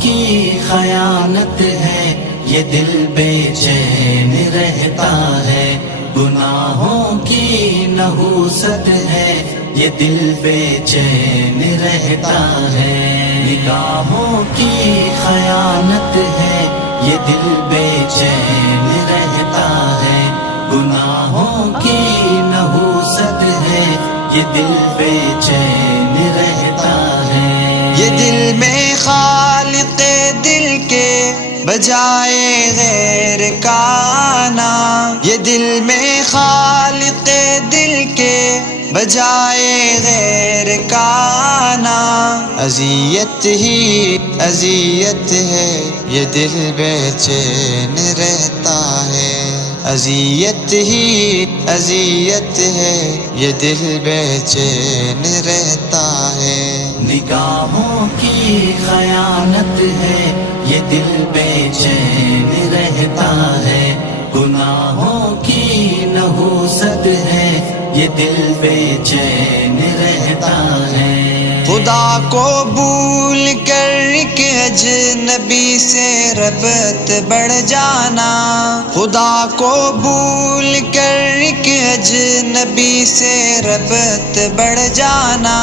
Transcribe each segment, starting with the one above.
کی خیانت ہے، یہ دل بے چین رہتا ہے، گناہوں کی نحوست ہے، یہ دل بے چین رہتا ہے، نگاہوں کی خیانت ہے، یہ دل بے چین رہتا ہے، گناہوں کی نحوست ہے، یہ دل بے چین رہتا ہے۔ یہ دل میں خالق دل کے بجائے غیر کا آنا، یہ دل میں خالق دل کے بجائے غیر کا آنا، اذیت ہی اذیت ہے، یہ دل بے چین رہتا ہے، اذیت ہی اذیت ہے، یہ دل بے چین رہتا ہے، نگاہوں کی خیانت ہے، یہ دل بے چین رہتا ہے، گناہوں کی نحوست ہے، یہ دل بے چین رہتا ہے، خدا کو بھول کر کہ اجنبی سے ربط بڑھ جانا، خدا کو بھول کر کہ اجنبی سے ربط بڑھ جانا،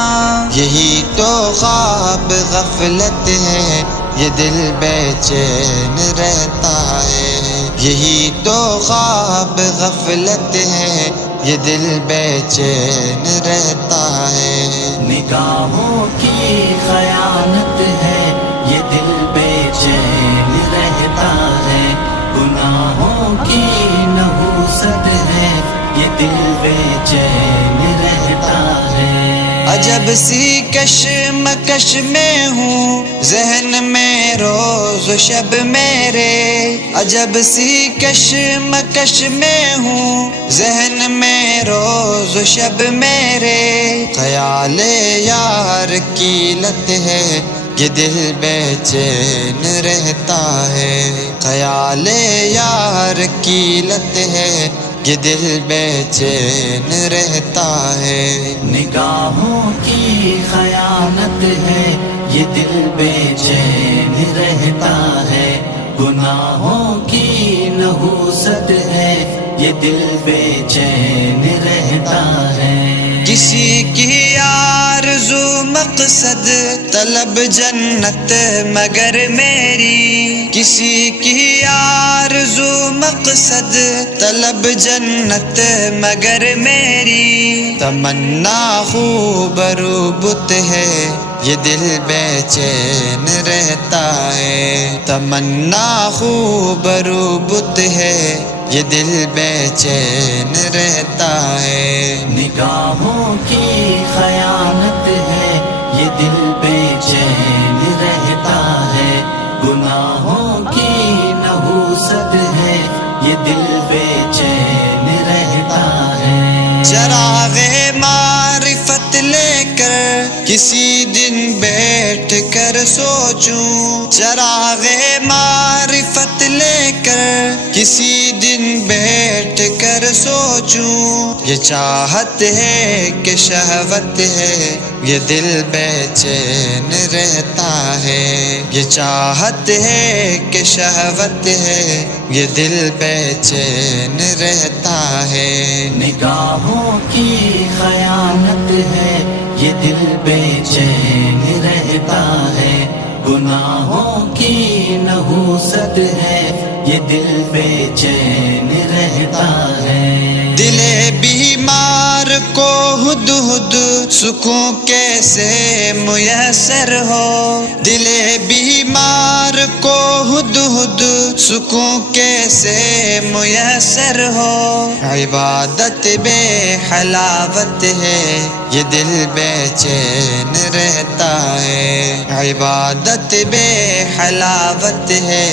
یہی تو خواب غفلت ہے، یہ دل بے چین رہتا ہے، یہی تو خواب غفلت ہے، یہ دل بے چین رہتا ہے، نگاہوں کی خیانت ہے، یہ دل بے چین رہتا ہے، گناہوں کی نحوست ہے، یہ دل بے چین رہتا ہے، عجب سی کشمکش میں ہوں ذہن میں روز و شب میرے، عجب سی کشمکش میں ہوں ذہن میں روز و شب میرے، خیال یار کی لت ہے، یہ دل بے چین رہتا ہے، خیال یار کی لت ہے، یہ دل بے چین رہتا ہے، نگاہوں کی خیانت ہے، یہ دل بے چین رہتا ہے، گناہوں کی نحوست ہے، یہ دل بے چین رہتا ہے، کسی کی آرزو مقصد طلب جنت مگر میری، کسی کی آرزو مقصد طلب جنت مگر میری، تمنا خوب روبت ہے، یہ دل بے چین رہتا ہے، تمنا خوب روبت ہے، یہ دل بے چین رہتا ہے، نگاہوں کی خیانت ہے، یہ دل بے چین رہتا ہے، گناہوں کی نحوست ہے، یہ دل بے چین رہتا ہے، چراغ معرفت لے کر کسی دن بیٹھ کر سوچوں، چراغ معرفت لے کر کسی دن بیٹھ کر سوچوں، یہ چاہت ہے کہ شہوت ہے، یہ دل بے چین رہتا ہے، یہ چاہت ہے کہ شہوت ہے، یہ دل بے چین رہتا ہے، نگاہوں کی خیانت ہے، یہ دل بے چین رہتا ہے، گناہوں کی نحوست ہے، یہ دل بے چین رہتا ہے، دل بیمار کو ہد ہد سکون کیسے میسر ہو، دل بیمار کو ہد ہد سکون کیسے میسر ہو، عبادت بے حلاوت ہے، یہ دل بے چین رہتا ہے، عبادت بے حلاوت ہے،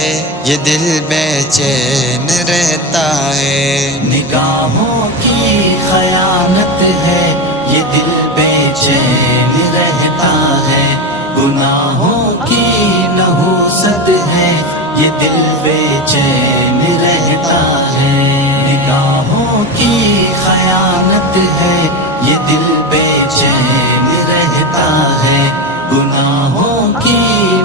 یہ دل بے چین رہتا ہے، نگاہوں کی خیانت ہے، یہ دل بے چین رہتا ہے، گناہوں کی نحوست ہے، یہ دل بے چین رہتا ہے، نگاہوں کی خیانت ہے، یہ دل بے چین رہتا ہے، گناہوں کی